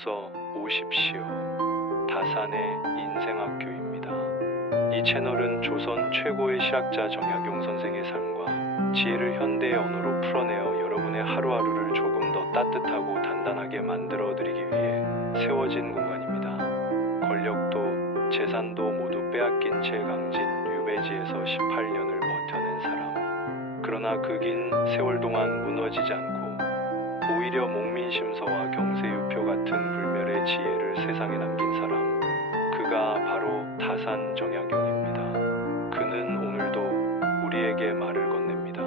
어서 오십시오. 다산의 인생학교입니다. 이 채널은 조선 최고의 시학자 정약용 선생의 삶과 지혜를 현대의 언어로 풀어내어 여러분의 하루하루를 조금 더 따뜻하고 단단하게 만들어드리기 위해 세워진 공간입니다. 권력도 재산도 모두 빼앗긴 채 강진 유배지에서 18년을 버텨낸 사람. 그러나 그 긴 세월 동안 무너지지 않고 오히려 목민심서와 경세유표 같은 불멸의 지혜를 세상에 남긴 사람. 그가 바로 다산 정약용입니다. 그는 오늘도 우리에게 말을 건넵니다.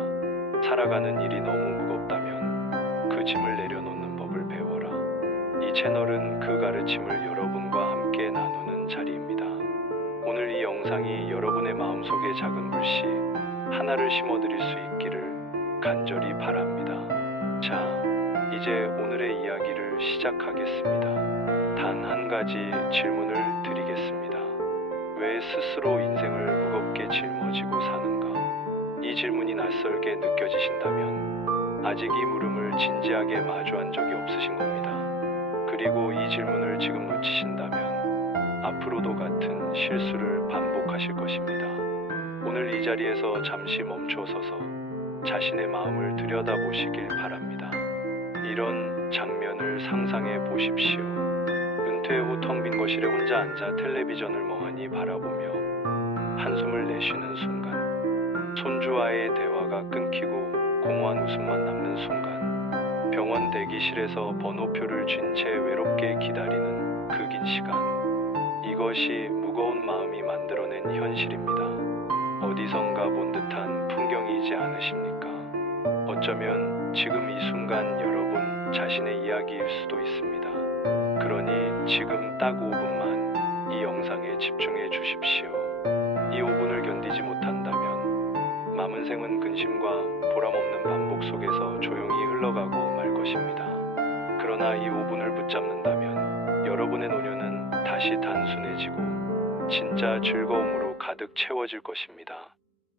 살아가는 일이 너무 무겁다면 그 짐을 내려놓는 법을 배워라. 이 채널은 그 가르침을 여러분과 함께 나누는 자리입니다. 오늘 이 영상이 여러분의 마음속에 작은 불씨 하나를 심어드릴 수 있기를 간절히 바랍니다. 자, 이제 오늘의 이야기를 시작하겠습니다. 단 한 가지 질문을 드리겠습니다. 왜 스스로 인생을 무겁게 짊어지고 사는가? 이 질문이 낯설게 느껴지신다면 아직 이 물음을 진지하게 마주한 적이 없으신 겁니다. 그리고 이 질문을 지금 놓치신다면 앞으로도 같은 실수를 반복하실 것입니다. 오늘 이 자리에서 잠시 멈춰서서 자신의 마음을 들여다보시길 바랍니다. 이런 장면을 상상해 보십시오. 은퇴 후 텅 빈 거실에 혼자 앉아 텔레비전을 멍하니 바라보며 한숨을 내쉬는 순간, 손주와의 대화가 끊기고 공허한 웃음만 남는 순간, 병원 대기실에서 번호표를 쥔 채 외롭게 기다리는 그 긴 시간. 이것이 무거운 마음이 만들어낸 현실입니다. 어디선가 본 듯한 풍경이지 않으십니까? 어쩌면 지금 이 순간 여러분 자신의 이야기일 수도 있습니다. 그러니 지금 딱 5분만 이 영상에 집중해 주십시오. 이 5분을 견디지 못한다면 남은 근심과 보람없는 반복 속에서 조용히 흘러가고 말 것입니다. 그러나 이 5분을 붙잡는다면 여러분의 노년은 다시 단순해지고 진짜 즐거움으로 가득 채워질 것입니다.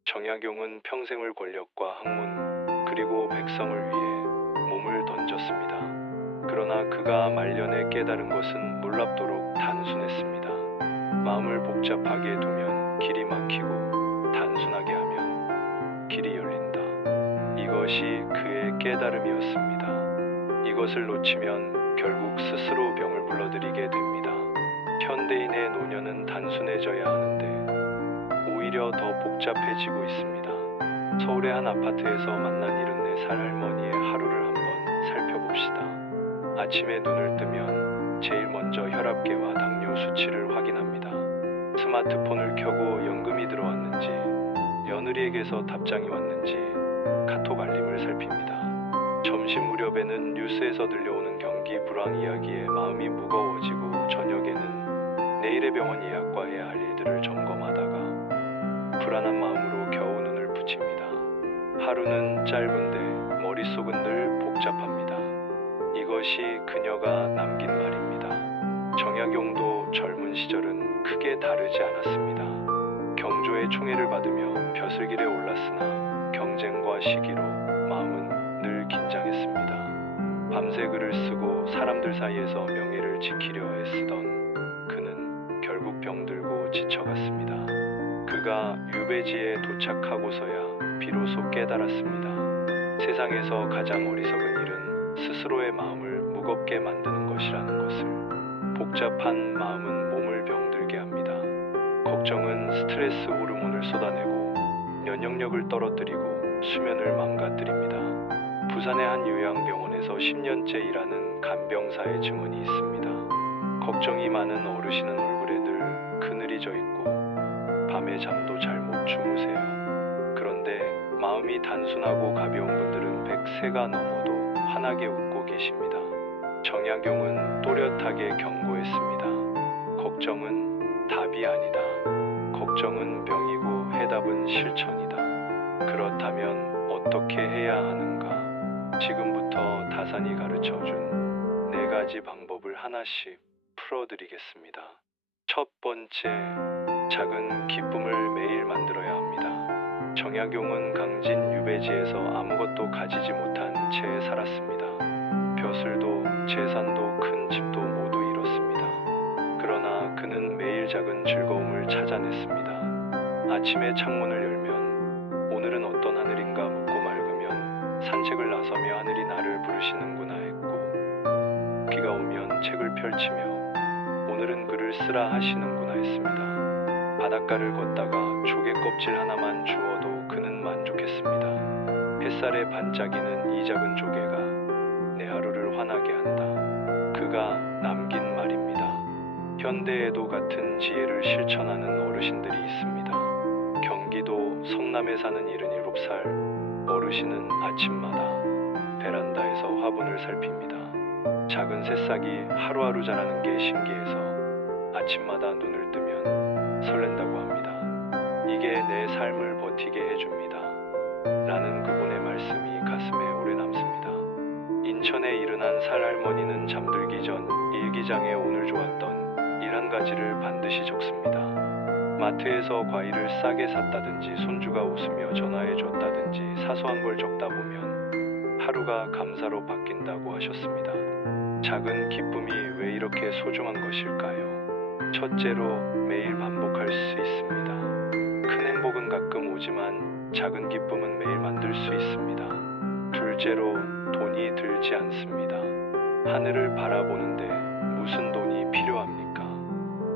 정약용은 평생을 권력과 학문 그리고 백성을 위해 몸을 던졌습니다. 그러나 그가 말년에 깨달은 것은 놀랍도록 단순했습니다. 마음을 복잡하게 두면 길이 막히고 단순하게 하면 길이 열린다. 이것이 그의 깨달음이었습니다. 이것을 놓치면 결국 스스로 병을 불러들이게 됩니다. 현대인의 노년은 단순해져야 하는데 오히려 더 복잡해지고 있습니다. 서울의 한 아파트에서 만난 74살 할머니의 하루를 한번 살펴봅시다. 아침에 눈을 뜨면 제일 먼저 혈압계와 당뇨 수치를 확인합니다. 스마트폰을 켜고 연금이 들어왔는지, 며느리에게서 답장이 왔는지 카톡 알림을 살핍니다. 점심 무렵에는 뉴스에서 들려오는 경기 불황 이야기에 마음이 무거워지고 저녁에는 내일의 병원 예약과 해야 할 일들을 점검하다가 불안한 마음으로 겨우 눈을 붙입니다. 하루는 짧은데 머릿속은 늘 복잡합니다. 이것이 그녀가 남긴 말입니다. 정약용도 젊은 시절은 크게 다르지 않았습니다. 경조의 총애를 받으며 벼슬길에 올랐으나 경쟁과 시기로 마음은 늘 긴장했습니다. 밤새 글을 쓰고 사람들 사이에서 명예를 지키려 애쓰던 그는 결국 병들고 지쳐갔습니다. 그가 유배지에 도착하고서야 비로소 깨달았습니다. 세상에서 가장 어리석은 일은 스스로의 마음을 무겁게 만드는 것이라는 것을. 복잡한 마음은 몸을 병들게 합니다. 걱정은 스트레스 호르몬을 쏟아내고 면역력을 떨어뜨리고 수면을 망가뜨립니다. 부산의 한 요양병원에서 10년째 일하는 간병사의 증언이 있습니다. 걱정이 많은 어르신은 얼굴에 늘 그늘이 져 있고 밤에 잠도 잘 못 주무세요. 그런데 마음이 단순하고 가벼운 분들은 100세가 넘어도 환하게 웃고 계십니다. 정약용은 또렷하게 경고했습니다. 걱정은 답이 아니다. 걱정은 병이고 해답은 실천이다. 그렇다면 어떻게 해야 하는가? 지금부터 다산이 가르쳐준 4가지 방법을 하나씩 풀어드리겠습니다. 첫 번째, 작은 기쁨을 매일 만들어야 합니다. 정약용은 강진 유배지에서 아무것도 가지지 못한 채 살았습니다. 벼슬도 재산도 큰 집도 모두 작은 즐거움을 찾아냈습니다. 아침에 창문을 열면 오늘은 어떤 하늘인가 묻고 맑으면 산책을 나서며 하늘이 나를 부르시는구나 했고, 비가 오면 책을 펼치며 오늘은 글을 쓰라 하시는구나 했습니다. 바닷가를 걷다가 조개 껍질 하나만 주워도 그는 만족했습니다. 햇살에 반짝이는 이 작은 조개가 내 하루를 환하게 한다. 그가 남긴 말입니다. 현대에도 같은 지혜를 실천하는 어르신들이 있습니다. 경기도 성남에 사는 77살 어르신은 아침마다 베란다에서 화분을 살핍니다. 작은 새싹이 하루하루 자라는 게 신기해서 아침마다 눈을 뜨면 설렌다고 합니다. 이게 내 삶을 버티게 해줍니다. 라는 그분의 말씀이 가슴에 오래 남습니다. 인천의 71살 할머니는 잠들기 전 일기장에 오늘 좋았던 일 한 가지를 반드시 적습니다. 마트에서 과일을 싸게 샀다든지 손주가 웃으며 전화해 줬다든지 사소한 걸 적다 보면 하루가 감사로 바뀐다고 하셨습니다. 작은 기쁨이 왜 이렇게 소중한 것일까요? 첫째로 매일 반복할 수 있습니다. 큰 행복은 가끔 오지만 작은 기쁨은 매일 만들 수 있습니다. 둘째로 돈이 들지 않습니다. 하늘을 바라보는데 무슨 돈이 필요합니까?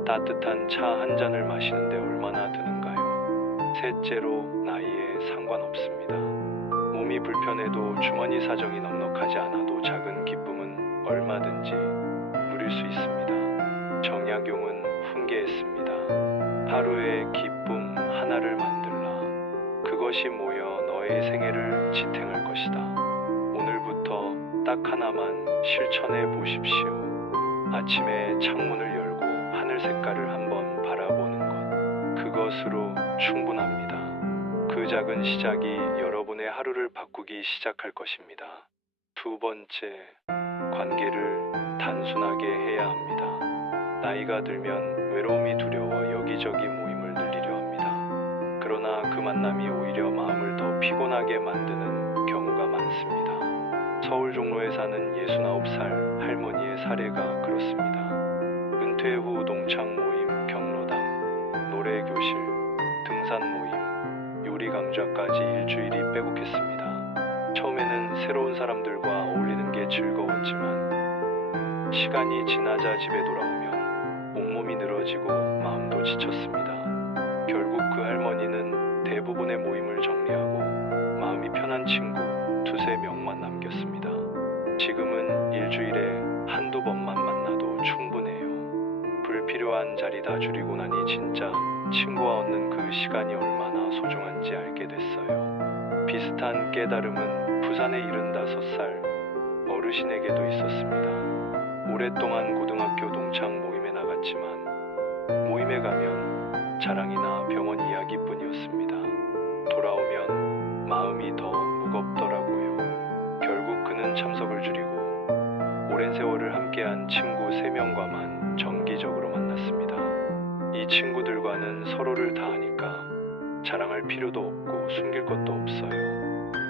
따뜻한 차 한 잔을 마시는데 얼마나 드는가요? 셋째로 나이에 상관없습니다. 몸이 불편해도 주머니 사정이 넉넉하지 않아도 작은 기쁨은 얼마든지 누릴 수 있습니다. 정약용은 훈계했습니다. 하루의 기쁨 하나를 만들라. 그것이 모여 너의 생애를 지탱할 것이다. 오늘부터 딱 하나만 실천해 보십시오. 아침에 창문을 열고 하늘 색깔을 한번 바라보는 것, 그것으로 충분합니다. 그 작은 시작이 여러분의 하루를 바꾸기 시작할 것입니다. 두 번째, 관계를 단순하게 해야 합니다. 나이가 들면 외로움이 두려워 여기저기 모임을 늘리려 합니다. 그러나 그 만남이 오히려 마음을 더 피곤하게 만드는 경우가 많습니다. 서울 종로에 사는 69살 할머니의 사례가 그렇습니다. 은퇴 후 동창 모임, 경로당, 노래 교실, 등산 모임, 요리 강좌까지 일주일이 빼곡했습니다. 처음에는 새로운 사람들과 어울리는 게 즐거웠지만 시간이 지나자 집에 돌아오면 온몸이 늘어지고 마음도 지쳤습니다. 결국 그 할머니는 대부분의 모임을 정리하고 마음이 편한 친구 두세 명만 남겼습니다. 지금은 일주일에 한두 번만 만나도 충분해요. 불필요한 자리 다 줄이고 나니 진짜 친구와 얻는 그 시간이 얼마나 소중한지 알게 됐어요. 비슷한 깨달음은 부산의 75살 어르신에게도 있었습니다. 오랫동안 고등학교 동창 모임에 나갔지만 모임에 가면 자랑이나 병원 이야기뿐이었습니다. 돌아오면 마음이 더 무겁더라고요. 결국 그는 참석을 줄이고 오랜 세월을 함께한 친구 3명과만 정기적으로 만났습니다. 이 친구들과는 서로를 다 아니까 자랑할 필요도 없고 숨길 것도 없어요.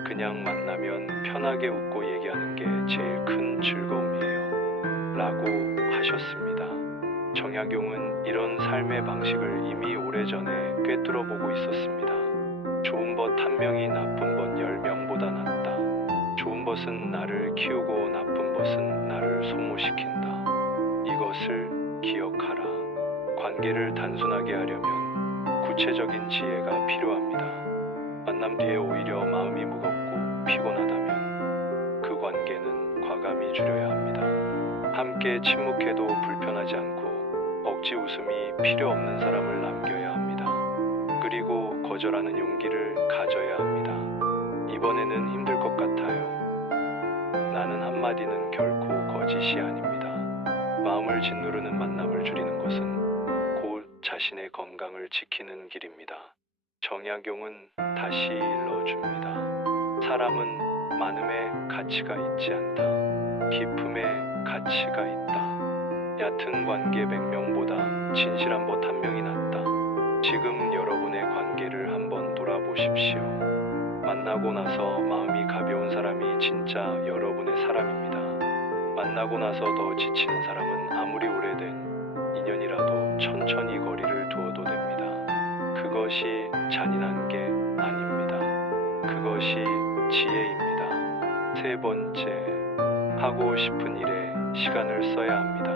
그냥 만나면 편하게 웃고 얘기하는 게 제일 큰 즐거움이에요. 라고 하셨습니다. 정약용은 이런 삶의 방식을 이미 오래전에 꿰뚫어 보고 있었습니다. 좋은 벗 한 명이 나쁜 벗 10명보다 낫다. 좋은 벗은 나를 키우고 나쁜 벗은 나를 소모시킨다. 이것을 기억하라. 관계를 단순하게 하려면 구체적인 지혜가 필요합니다. 만남 뒤에 오히려 마음이 무겁고 피곤하다면 그 관계는 과감히 줄여야 합니다. 함께 침묵해도 불편하지 않고 억지 웃음이 필요 없는 사람을 남겨야 합니다. 그리고 거절하는 용기를 가져야 합니다. 이번에는 힘들 것 같아요. 나는 한마디는 결코 거짓이 아닙니다. 마음을 짓누르는 만남을 줄이는 것은 곧 자신의 건강을 지키는 길입니다. 정약용은 다시 일러줍니다. 사람은 많음에 가치가 있지 않다. 기품에 가치가 있다. 얕은 관계 100명보다 진실한 벗 한 명이 낫다. 지금 여러분의 관계를 한번 돌아보십시오. 만나고 나서 마음이 가벼운 사람이 진짜 여러분의 사람입니다. 만나고 나서 더 지치는 사람은 아무리 오래된 인연이라도 천천히 거리는 번째, 하고 싶은 일에 시간을 써야 합니다.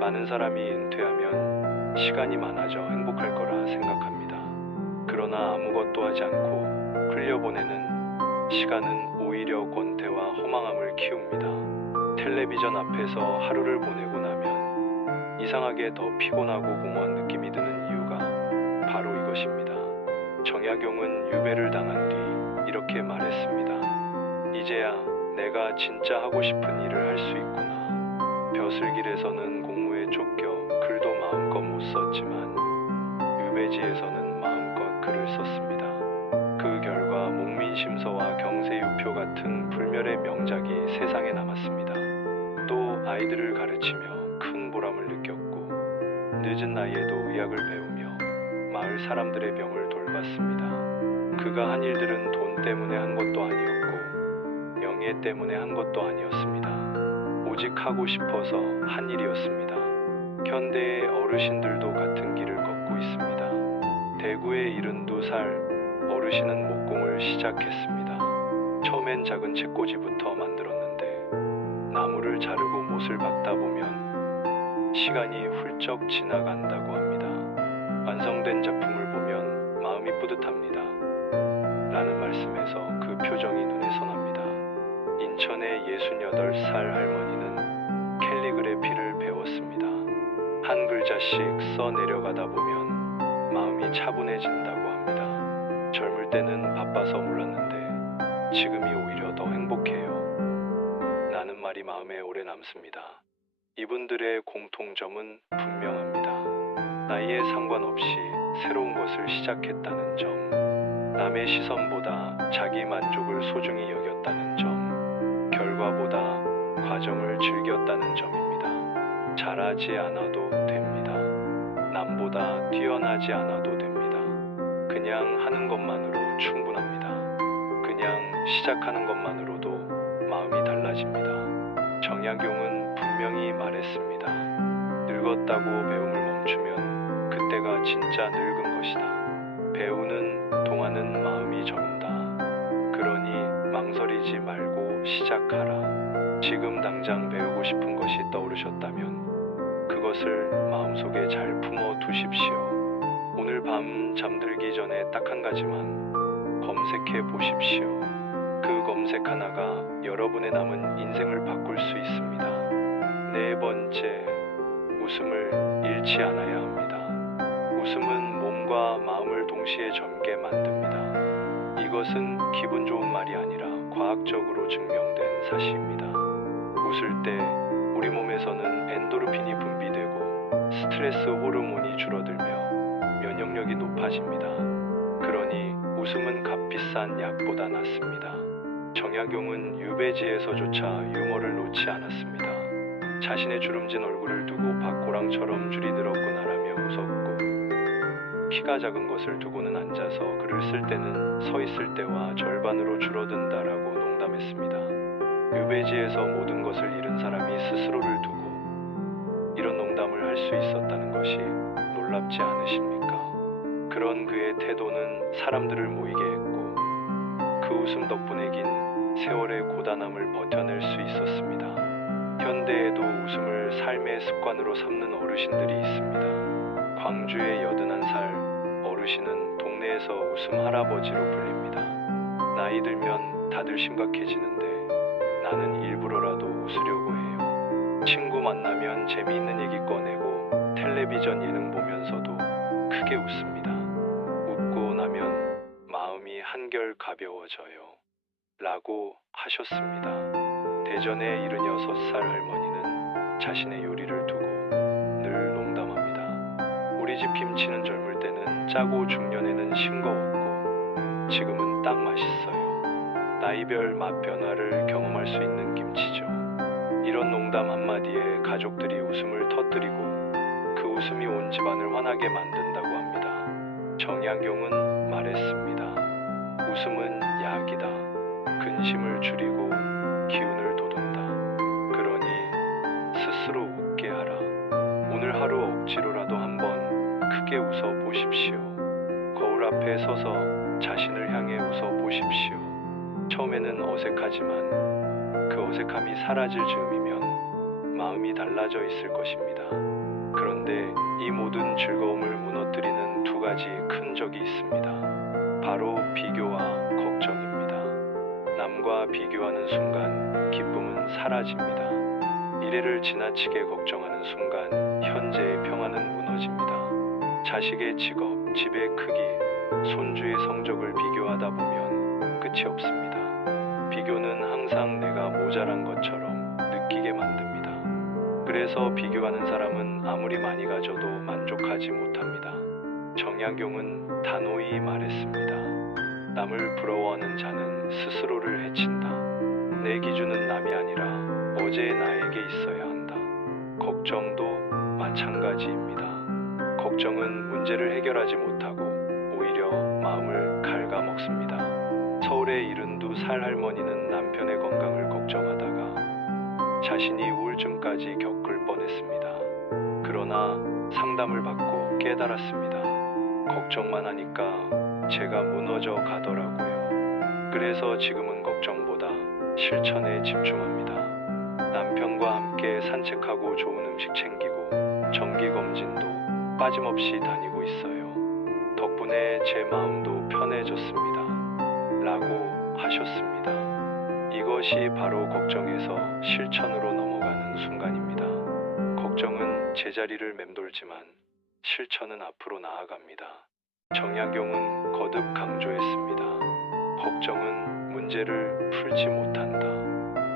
많은 사람이 은퇴하면 시간이 많아져 행복할 거라 생각합니다. 그러나 아무것도 하지 않고 흘려보내는 시간은 오히려 권태와 허망함을 키웁니다. 텔레비전 앞에서 하루를 보내고 나면 이상하게 더 피곤하고 공허한 느낌이 드는 이유가 바로 이것입니다. 정약용은 유배를 당한 뒤 이렇게 말했습니다. 이제야 내가 진짜 하고 싶은 일을 할 수 있구나. 벼슬길에서는 공무에 쫓겨 글도 마음껏 못 썼지만 유배지에서는 마음껏 글을 썼습니다. 그 결과 목민심서와 경세유표 같은 불멸의 명작이 세상에 남았습니다. 또 아이들을 가르치며 큰 보람을 느꼈고 늦은 나이에도 의학을 배우며 마을 사람들의 병을 돌봤습니다. 그가 한 일들은 돈 때문에 한 것도 아니었고 명예 때문에 한 것도 아니었습니다. 오직 하고 싶어서 한 일이었습니다. 현대의 어르신들도 같은 길을 걷고 있습니다. 대구의 72살 어르신은 목공을 시작했습니다. 처음엔 작은 책꽂이부터 만들었는데 나무를 자르고 못을 박다 보면 시간이 훌쩍 지나간다고 합니다. 완성된 작품을 보면 마음이 뿌듯합니다. 라는 말씀에서 그 표정이 눈에 선합니다. 인천의 68살 할머니는 캘리그래피를 배웠습니다. 한 글자씩 써 내려가다 보면 마음이 차분해진다고 합니다. 젊을 때는 바빠서 몰랐는데 지금이 오히려 더 행복해요. 라는 말이 마음에 오래 남습니다. 이분들의 공통점은 분명합니다. 나이에 상관없이 새로운 것을 시작했다는 점, 남의 시선보다 자기 만족을 소중히 여겼다는 점, 결과보다 과정을 즐겼다는 점입니다. 잘하지 않아도 됩니다. 남보다 뛰어나지 않아도 됩니다. 그냥 하는 것만으로 충분합니다. 그냥 시작하는 것만으로도 마음이 달라집니다. 정약용은 분명히 말했습니다. 늙었다고 배움을 멈추면 그때가 진짜 늙은 것이다. 배우는 동안은 마음이 적은다. 그러니 망설이지 말고 시작하라. 지금 당장 배우고 싶은 것이 떠오르셨다면 그것을 마음속에 잘 품어 두십시오. 오늘 밤 잠들기 전에 딱 한 가지만 검색해 보십시오. 그 검색 하나가 여러분의 남은 인생을 바꿀 수 있습니다. 네 번째, 웃음을 잃지 않아야 합니다. 웃음은 몸과 마음을 동시에 젊게 만듭니다. 이것은 기분 좋은 말이 아니라 과학적으로 증명된 사실입니다. 웃을 때 우리 몸에서는 엔도르핀이 분비되고 스트레스 호르몬이 줄어들며 면역력이 높아집니다. 그러니 웃음은 값비싼 약보다 낫습니다. 정약용은 유배지에서조차 유머를 놓지 않았습니다. 자신의 주름진 얼굴을 두고 박고랑처럼 줄이 늘었구나라며 웃었고, 키가 작은 것을 두고는 앉아서 글을 쓸 때는 서 있을 때와 절반으로 줄어든다라고 농담했습니다. 유배지에서 모든 것을 잃은 사람이 스스로를 두고 이런 농담을 할 수 있었다는 것이 놀랍지 않으십니까? 그런 그의 태도는 사람들을 모이게 했고 그 웃음 덕분에 긴 세월의 고단함을 버텨낼 수 있었습니다. 현대에도 웃음을 삶의 습관으로 삼는 어르신들이 있습니다. 광주의 81살 어르신은 동네에서 웃음 할아버지로 불립니다. 나이 들면 다들 심각해지는데 나는 일부러라도 웃으려고 해요. 친구 만나면 재미있는 얘기 꺼내고 텔레비전 예능 보면서도 크게 웃습니다. 웃고 나면 마음이 한결 가벼워져요. 라고 하셨습니다. 대전의 76살 할머니는 자신의 요리를 두고 늘 농담합니다. 우리 집 김치는 젊을 때는 짜고 중년에는 싱거웠고 지금은 딱 맛있어요. 나이별 맛 변화를 경험할 수 있는 김치죠. 이런 농담 한마디에 가족들이 웃음을 터뜨리고 그 웃음이 온 집안을 환하게 만든다고 합니다. 정약용은 말했습니다. 웃음은 약이다. 근심을 줄이고 기운을 돋운다. 그러니 스스로 웃게 하라. 오늘 하루 억지로라도 한번 크게 웃어 보십시오. 거울 앞에 서서 자신을 향해 웃어 보십시오. 처음에는 어색하지만 그 어색함이 사라질 즈음이면 마음이 달라져 있을 것입니다. 그런데 이 모든 즐거움을 무너뜨리는 두 가지 큰 적이 있습니다. 바로 비교와 걱정입니다. 남과 비교하는 순간 기쁨은 사라집니다. 미래를 지나치게 걱정하는 순간 현재의 평안은 무너집니다. 자식의 직업, 집의 크기, 손주의 성적을 비교하다 보면 끝이 없습니다. 비교는 항상 내가 모자란 것처럼 느끼게 만듭니다. 그래서 비교하는 사람은 아무리 많이 가져도 만족하지 못합니다. 정약용은 단호히 말했습니다. 남을 부러워하는 자는 스스로를 해친다. 내 기준은 남이 아니라 어제의 나에게 있어야 한다. 걱정도 마찬가지입니다. 걱정은 문제를 해결하지 못하고 오히려 마음을 갉아먹습니다. 서울의 72살 할머니는 남편의 건강을 걱정하다가 자신이 우울증까지 겪을 뻔했습니다. 그러나 상담을 받고 깨달았습니다. 걱정만 하니까 제가 무너져 가더라고요. 그래서 지금은 걱정보다 실천에 집중합니다. 남편과 함께 산책하고 좋은 음식 챙기고 정기검진도 빠짐없이 다니고 있어요. 덕분에 제 마음도 편해졌습니다. 라고 하셨습니다. 이것이 바로 걱정에서 실천으로 넘어가는 순간입니다. 걱정은 제자리를 맴돌지만 실천은 앞으로 나아갑니다. 정약용은 거듭 강조했습니다. 걱정은 문제를 풀지 못한다.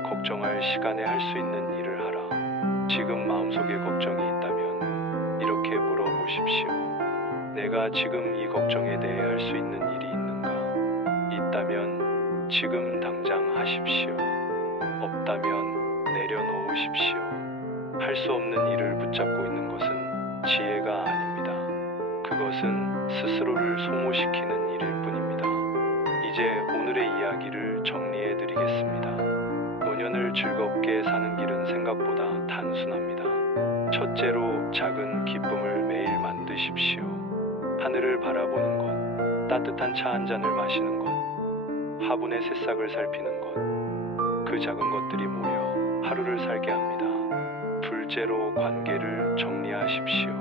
걱정할 시간에 할 수 있는 일을 하라. 지금 마음속에 걱정이 있다면 이렇게 물어보십시오. 내가 지금 이 걱정에 대해 할 수 있는 일이 있는가? 있다면 지금 당장 하십시오. 없다면 내려놓으십시오. 할 수 없는 일을 붙잡고 있는 것은 지혜가 아닙니다. 그것은 스스로를 소모시키는 일일 뿐입니다. 이제 오늘의 이야기를 정리해 드리겠습니다. 노년을 즐겁게 사는 길은 생각보다 단순합니다. 첫째로 작은 기쁨을 매일 만드십시오. 하늘을 바라보는 것, 따뜻한 차 한 잔을 마시는 것, 화분의 새싹을 살피는 것, 그 작은 것들이 모여 하루를 살게 합니다. 둘째로 관계를 정리하십시오.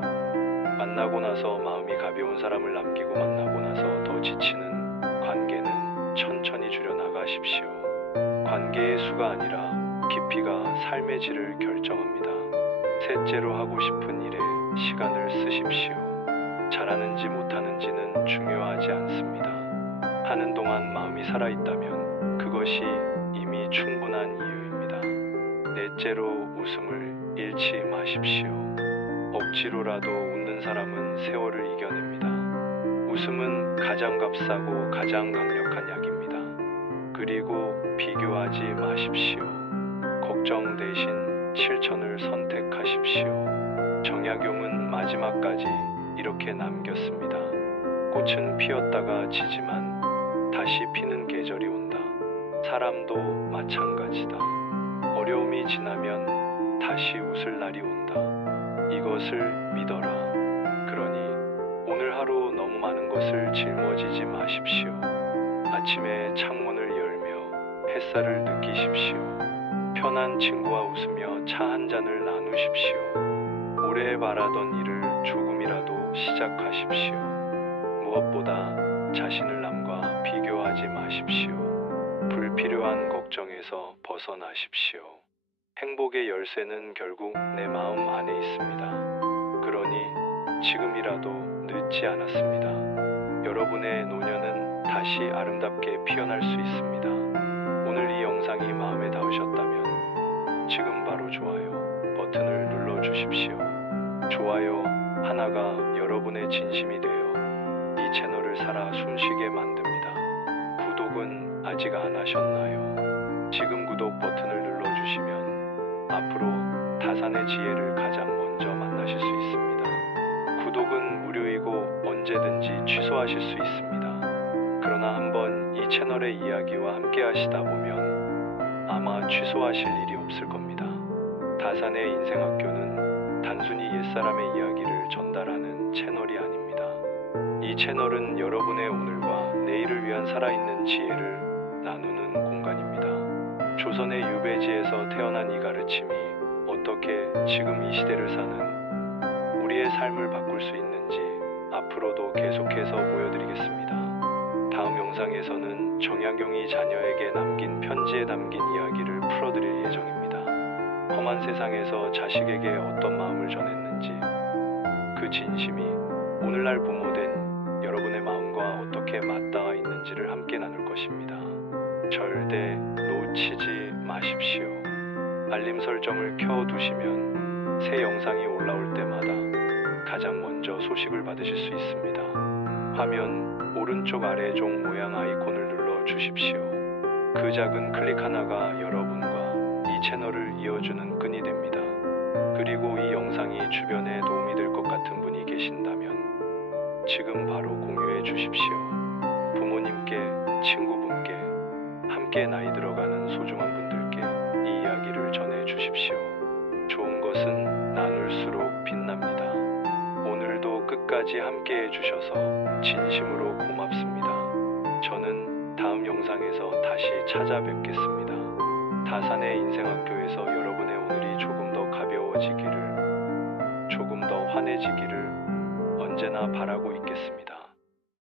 만나고 나서 마음이 가벼운 사람을 남기고 만나고 나서 더 지치는 관계는 천천히 줄여나가십시오. 관계의 수가 아니라 깊이가 삶의 질을 결정합니다. 셋째로 하고 싶은 일에 시간을 쓰십시오. 잘하는지 못하는지는 중요하지 않습니다. 하는 동안 마음이 살아있다면 그것이 이미 충분한 이유입니다. 넷째로 웃음을 잃지 마십시오. 억지로라도 웃는 사람은 세월을 이겨냅니다. 웃음은 가장 값싸고 가장 강력한 약입니다. 그리고 비교하지 마십시오. 걱정 대신 실천을 선택하십시오. 정약용은 마지막까지 이렇게 남겼습니다. 꽃은 피었다가 지지만 다시 피는 계절이 온다. 사람도 마찬가지다. 어려움이 지나면 다시 웃을 날이 온다. 이것을 믿어라. 그러니 오늘 하루 너무 많은 것을 짊어지지 마십시오. 아침에 창문을 열며 햇살을 느끼십시오. 편한 친구와 웃으며 차 한 잔을 나누십시오. 오래 바라던 일을 조금이라도 시작하십시오. 무엇보다 자신을 남과 비교하지 마십시오. 불필요한 걱정에서 벗어나십시오. 행복의 열쇠는 결국 내 마음 안에 있습니다. 그러니 지금이라도 늦지 않았습니다. 여러분의 노년은 다시 아름답게 피어날 수 있습니다. 오늘 이 영상이 마음에 닿으셨다면 지금 바로 좋아요 버튼을 눌러주십시오. 좋아요 하나가 여러분의 진심이 되어 이 채널을 살아 숨쉬게 만듭니다. 구독은 아직 안 하셨나요? 지금 구독 버튼을 눌러주시면 앞으로 다산의 지혜를 가장 먼저 만나실 수 있습니다. 구독은 무료이고 언제든지 취소하실 수 있습니다. 그러나 한번 이 채널의 이야기와 함께 하시다 보면 아마 취소하실 일이 없을 겁니다. 다산의 인생학교는 단순히 옛사람의 이야기를 전달하는 채널이 아닙니다. 이 채널은 여러분의 오늘과 내일을 위한 살아있는 지혜를 나누는 공간입니다. 조선의 유배지에서 태어난 이 가르침이 어떻게 지금 이 시대를 사는 우리의 삶을 바꿀 수 있는지 앞으로도 계속해서 보여드리겠습니다. 다음 영상에서는 정약용이 자녀에게 남긴 편지에 담긴 이야기를 풀어드릴 예정입니다. 험한 세상에서 자식에게 어떤 마음을 전했는지, 그 진심이 오늘날 부모된 여러분의 마음과 어떻게 맞닿아 있는지를 함께 나눌 것입니다. 절대 놓치지 마십시오. 알림 설정을 켜두시면 새 영상이 올라올 때마다 가장 먼저 소식을 받으실 수 있습니다. 화면 오른쪽 아래 종 모양 아이콘을 눌러 주십시오. 그 작은 클릭 하나가 여러분과 이 채널을 이어주는 끈이 됩니다. 그리고 이 영상이 주변에 도움이 될 것 같은 분이 계신다면 지금 바로 공유해 주십시오. 부모님께, 친구분께, 함께 나이 들어가는 소중한 분들께 이 이야기를 전해 주십시오. 좋은 것은 나눌수록 빛납니다. 오늘도 끝까지 함께 해주셔서 진심으로 고맙습니다. 저는 다음 영상에서 다시 찾아뵙겠습니다. 다산의 인생학교에서 여러분의 오늘이 조금 더 가벼워지기를, 조금 더 환해지기를 언제나 바라고 있겠습니다.